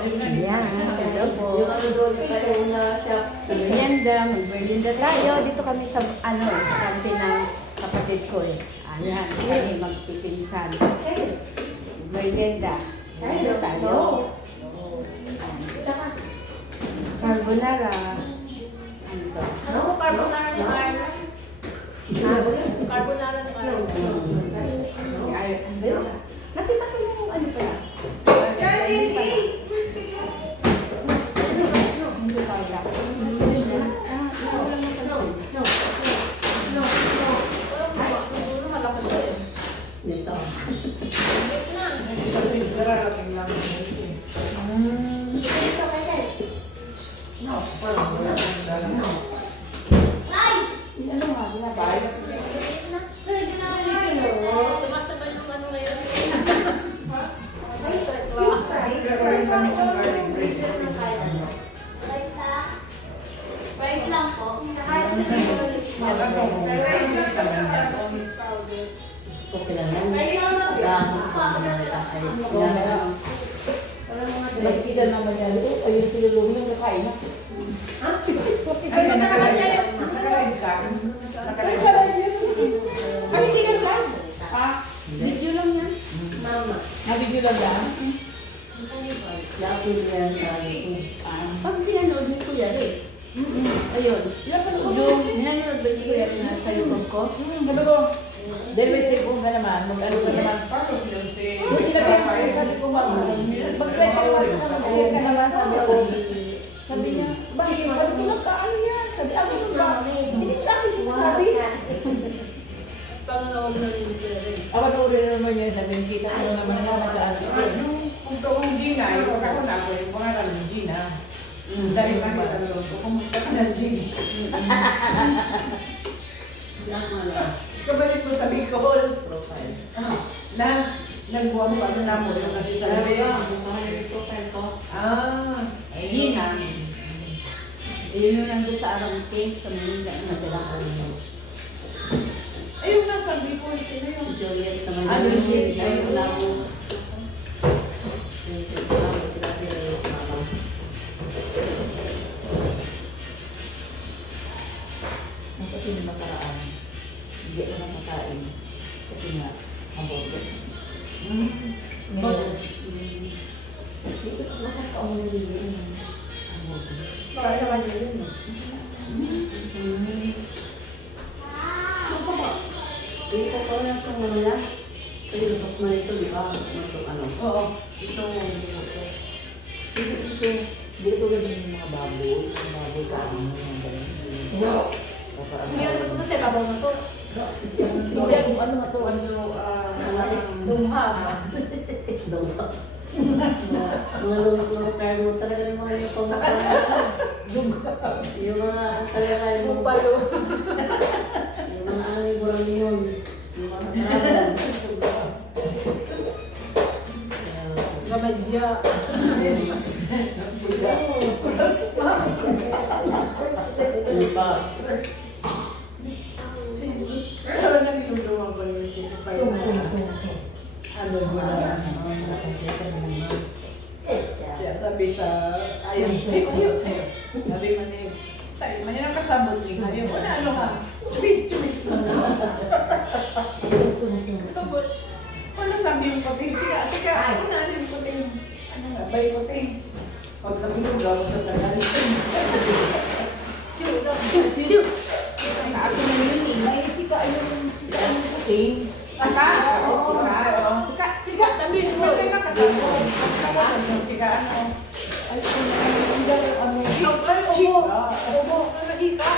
Ayan, hello po. Merienda, mag-merienda tayo. Dito kami sa, sa kantin ng kapatid ko eh. Ayan, kami magpipinsan. Merienda. Merienda tayo. Carbonara. Ano to? Ano ko carbonara ni Arna? Carbonara ni Arna. Nakita ko yung ano pala. Hindi kaya. Dito. Price lang po. Nagtigan naman niya ito, ayun sila lumin yung kakain na. Ay, nakakain ka? Kami tigan ka? Ha? Video lang yan. Mama. Video lang yan? Lapin yan sa pag pinanood ni Kuya Rick. Ayun. Ninanood ba si Kuya Rick sa YouTube ko? Sabi ko, dahil may cellphone ka naman, mag-ano ka naman. Yung sinabi ko, sabi ko, mag-try ka naman, sabi niya, bakit? Sabi ko, nagkaano yan? Sabi, ako nung ba? Hindi ko sa akin sinasabi. Pangalawa na rin ni Kuya Rick. Ako na naman yan, sabi, kita ko naman nga magkaano siya. Kung kung Gina, yung ako na ako, yung pangalan ni Gina. Dahil kasi kumusta ka na, Gina? Kabalik mo sa Bicol. Profile. Na, nagbuwang pa na mo yung kasi sa Leo. Gina. Yun yung nandun sa Arangke, sa Manila, natira ko. Ayun na, sa Bicol, sino yung Juliet naman. Ano yung Juliet? Ayun lang. Kasi nung nakaraan, hindi ako nakakain. Kasi nga, ang bote. Ngayon, dito nakakaon na yun. Ang bote. Baka naman yun. Dito ko lang sa Manila. Pero sa Manila, di ba? Ano? Oo. Ito, Dito rin yung mga baboy. Yung baboy kain mo yung ganun. Meron po kasi babaw na to. Hindi, kung ano na to, Dumha. Mga lumukar mo talaga ng mga yung pangmakalaan. Yung mga talaga yung Balo. yung mga ano yung burang yun. Yung mga karang. Gamadya. Ano pa? pero nagtulungan ko yung siya. Ano mo na? Siya sabi sa ayun. Sabi mo ni, tayo, mahirap kasabot ni kayo. Wala, ano ka? Chubit. Tubot. Wala sabi yung puting. Sige, ano na yung puting? Ano nga, bay puting? Pag sabi ko, gawin sa tagal. Video. Ako na yun eh. Naisika yung puting. Sika? Oo, sika. Sika, sabi mo. Hindi ka kasabot. Sika, ano? Ay, ang gano'n, ano, Chika. Obo, nalika.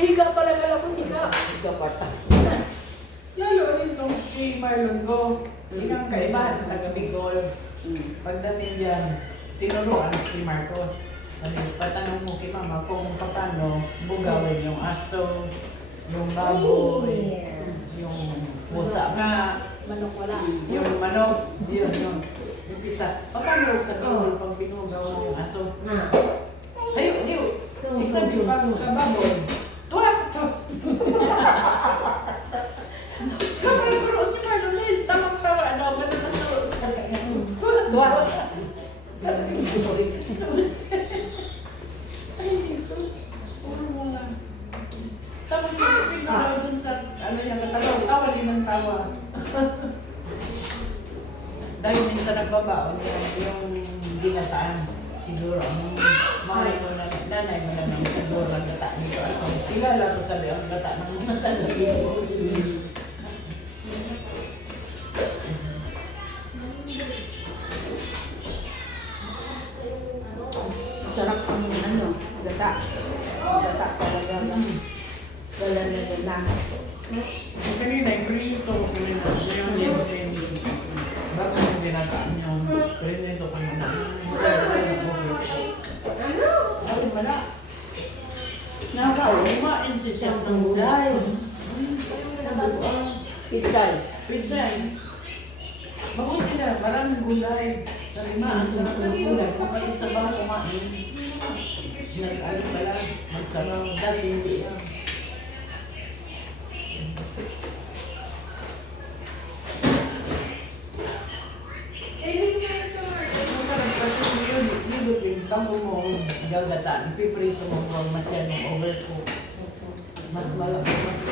Higa pala kala ko sika. Lalo rin itong si Marlon Go. Ikang kaibahan sa taga-Bicol. Pagdating dyan, tinuruan si Marcos. Patanong mo kay Mama kung paano bugawin yung aso, yung baboy, yung pusa na, Manok wala. yung manok, yun. Umpisa. Paano sa Bicol pag binugaw yung aso? Hayo. Isabi pa sa baboy. Tuwa! Kamay ko si Marlon, tamang Dahil minsan nagbabaon yung ginataan. Siguro ang mahal mo na nanay mo na nang siguro ang gata nito. Kilala ko sabi ang gata ng mga talaga. Sarap ang ano, gata. Gata talaga ba? Wala na gata. Kanina yung prito ko kanina. Yung yung bago yung ginataan yung prito ko kanina. Ay, wala. Nakaumain si Siyang ng gulay. Pitsay. Pinsay. Mabuti na, maraming gulay. Sa lima, ang sarap ng gulay. Kung kayo sa bang kumain, nag-alit pala, magsaraw. Dati hindi yan. Masarap kasi yung bago mo gagataan, piprito mo huwag masyadong overcook. Mas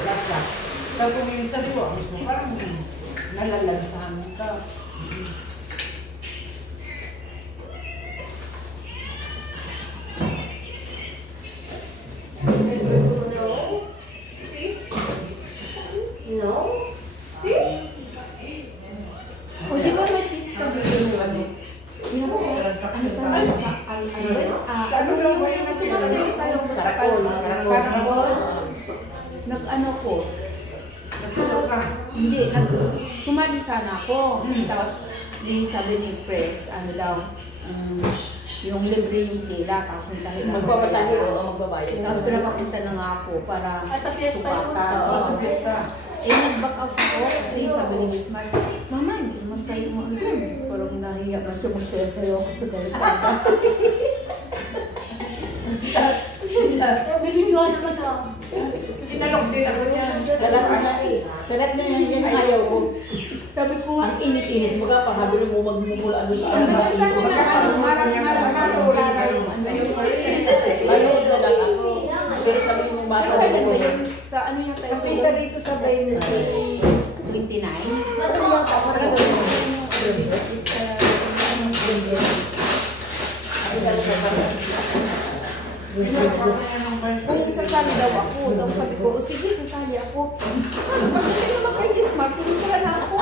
lasa. Tapos yung sariwa mismo, parang nalalansahan ka. O di ba may fish ka dito yung ano? Yung ano sa ano ba yun? Sinasayo sa'yo ba sa karambol? Nag-ano ko? Hindi, sumali sana ako. Tapos, di sabi ni Press, ano daw, yung libre yung tila, tapos hintahin na Magpapatahi o magbabayad. Tapos pinapapunta na nga ako para Ay, sa fiesta yun. sukatan. Oo, sa pista. Eh, nag-back up ako kasi sabi ni Miss Mark, Mama, hindi naman tayo mo ano. Parang nahiya man siya magsayaw ako sa kalsada. Binigyan naman ako. Inalok din ako niyan. Salat na yan ang ayaw ko. Sabi ko nga, Ang init-init mo ka, panghabilo mo magmumula doon sa ano ano. ba yung Manood na lang ako. Pero sabi mo bata na ano ako. ba yun? Sa ano yung tayo? Ang pisa dito sa Dynasty. 29? Kung sasali daw ako, daw sabi ko, o sige, sasali ako. Pagdating naman kay Miss Mark, tinitira na ako.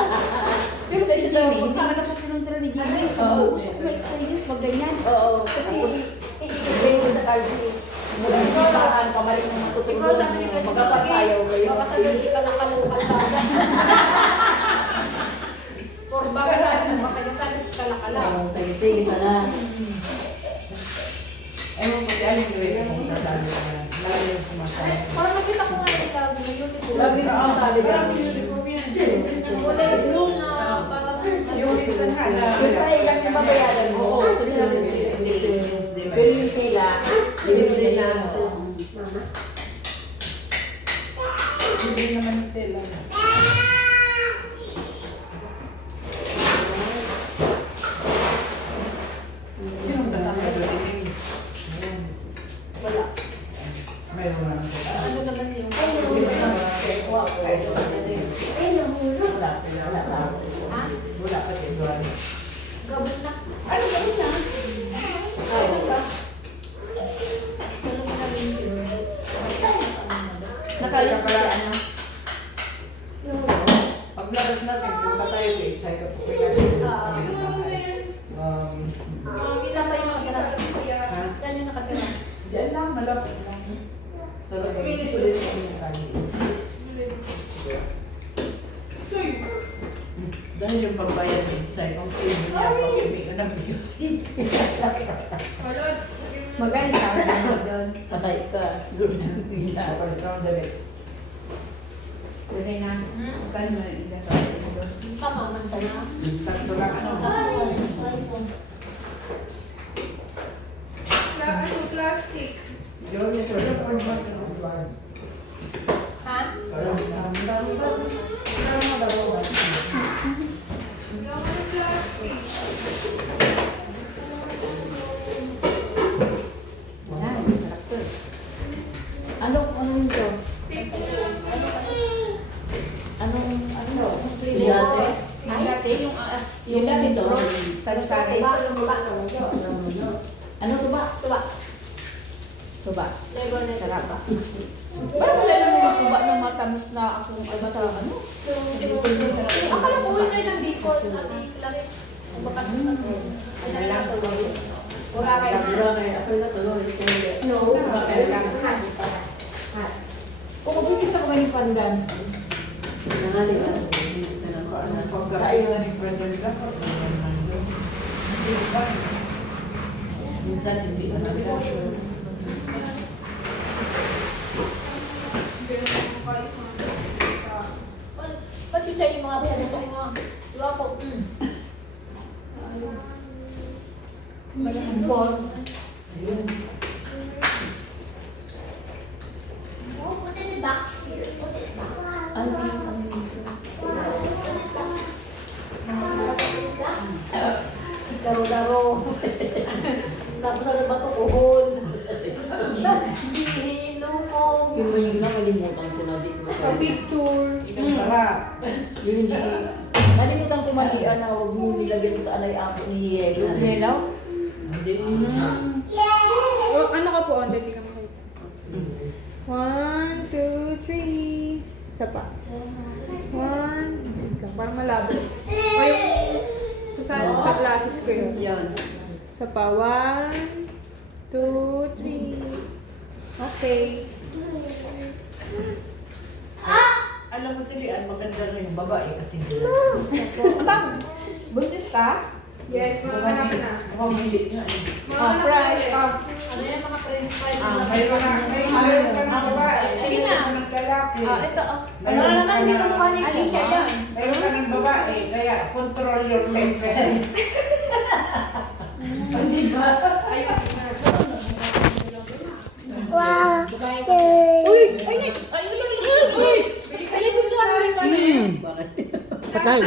Pero si Jimmy, hindi man ako pinuntra ni Jimmy. Gusto ko ma-experience, wag ganyan. Oo, kasi ikikibay ko sa Cardi. Mula yung isahan, pamalik ng matutulog. Ikaw sabi ni Ganyan, Magkapagsayaw kayo. baka sabi ka nakaluskalada. Or baka sabi mo, baka yung sabi si kalakala. Sige na lang. Ewan ko si Aling Grey kung sasali ka na. Lalo yung sumasali. Parang nakita ko nga ito sa YouTube. Sabi ko ang sabi ka. Parang uniform yan. Wala yung blue na parang Yung minsan nga na. Yung tayo lang yung babayaran mo. Oo, kasi sabi ko, Pero yung pila, libre na. Hindi naman yung tela. Sinong kasama sa Aling? wala. Mayroon na ng tela. Ano naman yung ha? Wala pa si Eduardo. Gabon na. Ano ba yun na? Ano ba? Nakaalis pa si ano? Paglabas natin, punta tayo kay Excited po kayo. Ilan pa yung nakatira? Ha? Saan yung nakatira? Diyan lang, malapit lang. So, pinit ulit kami ng kanya. Dahil yung pagbayad ng Excite, ang favor niya, pag-ibig na Magaling sa akin mo doon. patay ka. Kapag ikaw ang damit. Pwede na. Magkano na ilan sa akin doon? Tama man tayo. Sakto lang ano. Yun, ito. Ha? Yan, sarap to. Ano yun to? Anong, ano? Sari-sari. Ano tuba? Tuba. Tuba. Flavor na Sarap. tuba. Parang wala naman yung kuba ng matamis na akong sa ano. Akala ko uwi kayo ng Bicol. Ate Claret. Ang baka naman. Ano lang tuloy. Wala kayo na. No, kung mabilis ako ngayon pandan. Pagkakaisa ni President dapat minsan hindi na Ba't yun sa inyo mga pumunta yung mga loko? Bon. Ano yung Daro-daro. Tapos ano ba ito? Kuhol. Hinumog. yung may nakalimutan ko na din mo Sa picture. Sarap. Yung hindi. Nalimutan ko malian na huwag mo nilagyan sa alay ako ni Yelo. Yellow? Hindi. Oh, ano ka po? Hindi ka makita. 1, 2, 3. Isa pa. 1. Parang malabo. O yung sa glasses ko yun. Yan. Isa pa. 1, 2, 3. Okay. alam mo si Lian, maganda na yung babae kasi Aba, buntis ka? Yes, mga anak na. mukhang hilit nga eh. Mga anak price. Ano yan mga principal? Mayroon ka ng babae. Sige na. Ng lalaki. Ito. Ano Mayroon naman, ka hindi ng- ko mukha ni Alicia yan. Mayroon ka ng babae, kaya control your temper. Hindi ba? Uy! Ay, ay! Uy! Ay, gusto ka rin kami. Patay.